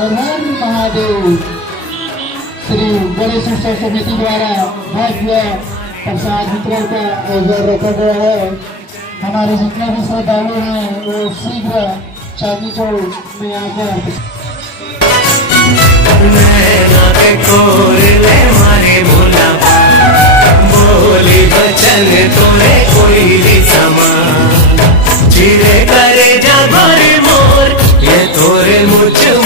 और हर महादेव। श्री गणेश उत्सव समिति द्वारा भव्य प्रसाद वितरण का आयोजन रखा गया है। हमारे जितने भी श्रद्धालु हैं वो शीघ्र चांदनी चौक में आकर बोली बचन तोरे कोई समा चिरे करे जा मोर ये तोरे मुझ